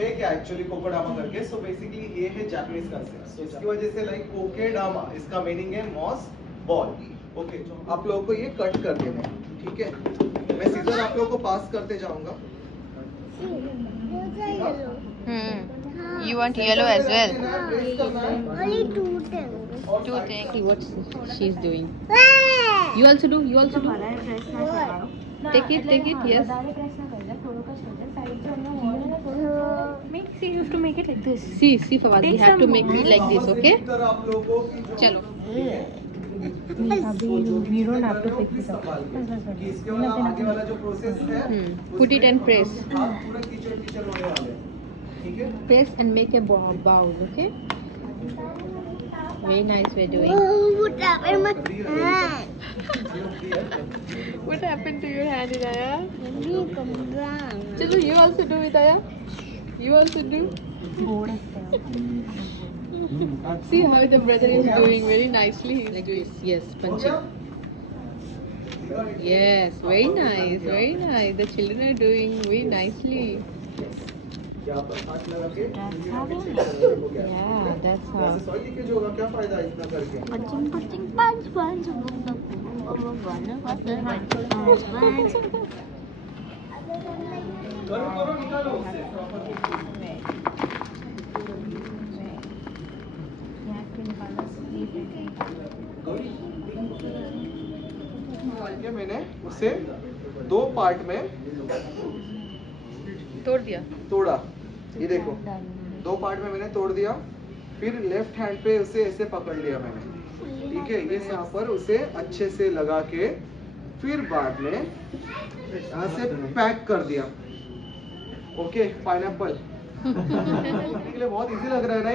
है क्या actually kokedama करके। सो बेसिकली ये है जापानीज कंसेप्ट। सो इसकी वजह से लाइक कोकेडामा इसका मीनिंग है मॉस बॉल। ओके, आप लोगों को ये कट कर देना है, ठीक है। मैं सीजर आप लोगों को पास करते जाऊंगा। You want yellow as well? Only two things. Two things. See what she's doing. You also do. You also do. Take it. Take it. Yes. See, you have to make it like this. See. Fawad. We have to make it like this. Okay. आप लोगों को चलो. We don't have to pick it up. इसके वाला आगे वाला जो process है Put it and press. हाथ पूरा कीचड़ कीचड़ होने वाले हैं, ठीक है। Press and make a bowl. Okay. Very nice. We're doing. What happened my hand? What happened to your hand, Inaya? Maybe come down. Chalo, you also do, Inaya. You also do. See how the brother is doing very nicely. He's like doing. This. Yes, punching. Yes, very nice, very nice. The children are doing very nicely. यहाँ पर हाथ लगा के Yeah, that's how. ऐसे soil leakage होगा, क्या फायदा इतना करके। Punching, punch. करो निकालो उससे प्रॉपर। मैंने उसे 2 पार्ट में तोड़ा। ये देखो 2 पार्ट में मैंने तोड़ दिया। फिर लेफ्ट हैंड पे उसे ऐसे पकड़ लिया मैंने, ठीक है। ये यहाँ पर उसे अच्छे से लगा के फिर बाद में यहाँ से पैक कर दिया। ओके, पाइनएप्पल के लिए बहुत इजी लग रहा है ना,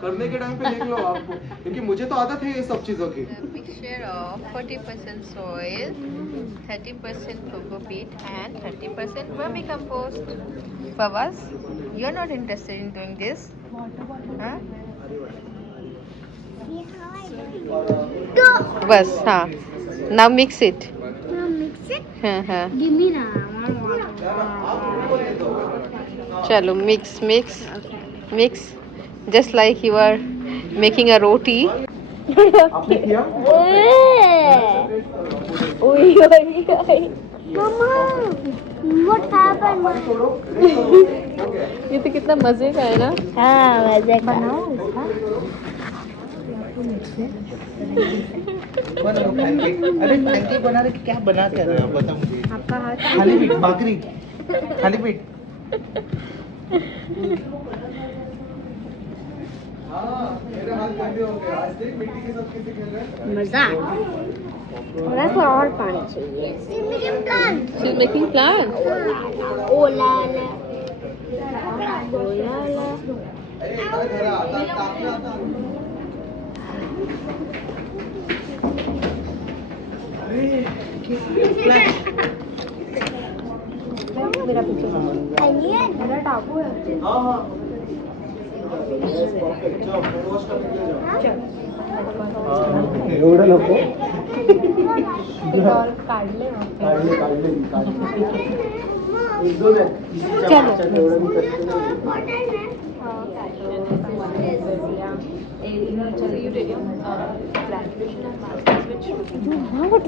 करने के टाइम पे देख लो आपको, क्योंकि मुझे तो आदत है ये सब चीजों की। Mixture of 40% soil, 30% coco peat and 30% vermicompost. Fawaz, you're not interested in doing this? Huh? Bas, हाँ. Now mix it. Now mix it. हाँ. Give me now. चलो mix. Just like you are making a roti. आपने किया? Mama, what happened? ये तो कितना मजे का है ना। हाँ, मजे का। अरे पैनकेक बना रहे, क्या बना क्या रहे हो बता मुझे। आपका हाथ खाली पीठ भाकरी, खाली पीठ। हाँ, मेरे हाथ गंदे हो गए। आज देख मिट्टी के साथ कैसे खेल रहे हैं। मजा। थोड़ा सा और पानी चाहिए। She's making plants. ओ ला ला। अरे इधर आ, ताकना था। मेरा पीछे मेरा टापू है। हाँ परफेक्ट, जाओ वॉश करके ले जाओ। एवढं नको, काढले काढले 1-2 आहेत। चलो एवढं मी करते।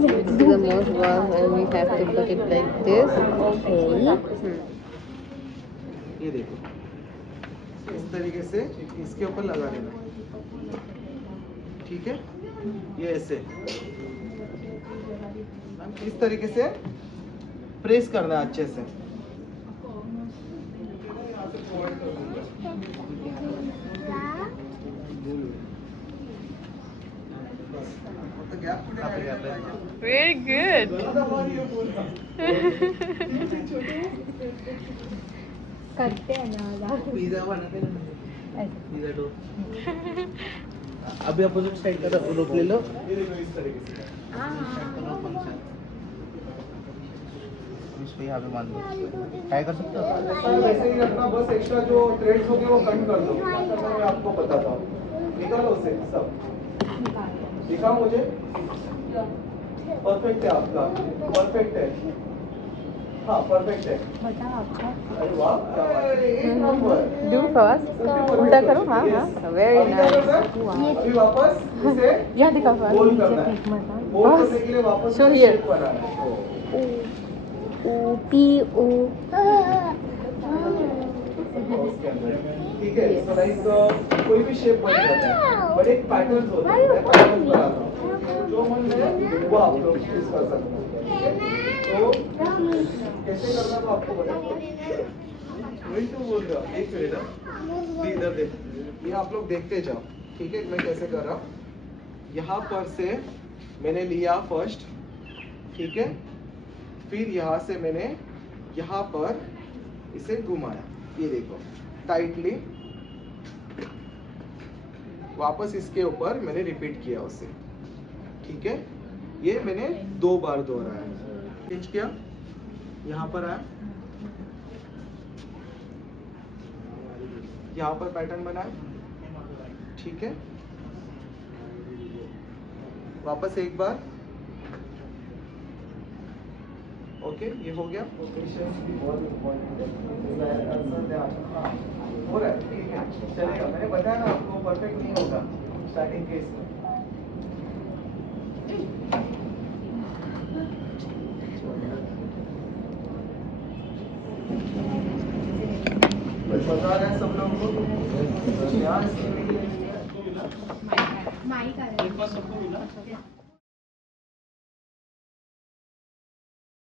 This is the most one and we have to put it like this. ये देखो, इस तरीके से इसके ऊपर लगा देना, ठीक है। ये ऐसे इस तरीके से प्रेस करना है अच्छे से। Very good. करते हैं ना। पिज्जा बनाते हैं, पिज्जा डो। अभी अपोजिट साइड का रोक ले लो। ये देखो इस तरीके से। इसको यहाँ पे मान दो। ट्राई कर सकते हो? वैसे ही रखना, बस एक्स्ट्रा जो थ्रेड्स होंगे वो कट कर दो। मैं आपको बताता हूँ। निकालो उसे सब। दिखा मुझे। परफेक्ट है आपका, परफेक्ट है। हाँ परफेक्ट है। बताओ आपका। अरे वाह, क्या बात है। फवास उल्टा करो हाँ हाँ वेरी अभी क्या नाइस करना है? अभी वापस इसे यहाँ दिखा फवास गोल करना है। गोल बस करने के लिए वापस show इसे here. shape बनाना है। P O. उसके अंदर ठीक है so like कोई भी शेप बन जाता है बट एक पैटर्न होता है मैं पैटर्न बनाता हूँ जो मन में वो आप लोग चूज कर सकते हैं तो कैसे करना तो आपको बता वही तो बोल रहा हूँ एक मिनट इधर देख ये आप लोग देखते जाओ ठीक है मैं कैसे कर रहा हूँ यहाँ पर से मैंने लिया फर्स्ट ठीक है फिर यहाँ से मैंने यहाँ पर इसे घुमाया ये देखो टाइटली वापस इसके ऊपर मैंने रिपीट किया उसे ठीक है ये मैंने 2 बार दोहराया चेंज किया यहाँ पर आया यहाँ पर पैटर्न बनाया ठीक है वापस एक बार ओके ये हो गया हो रहा है ठीक है चलेगा मैंने बताया ना आपको परफेक्ट नहीं होगा स्टार्टिंग केस में बता रहे हैं सब लोगों को ध्यान से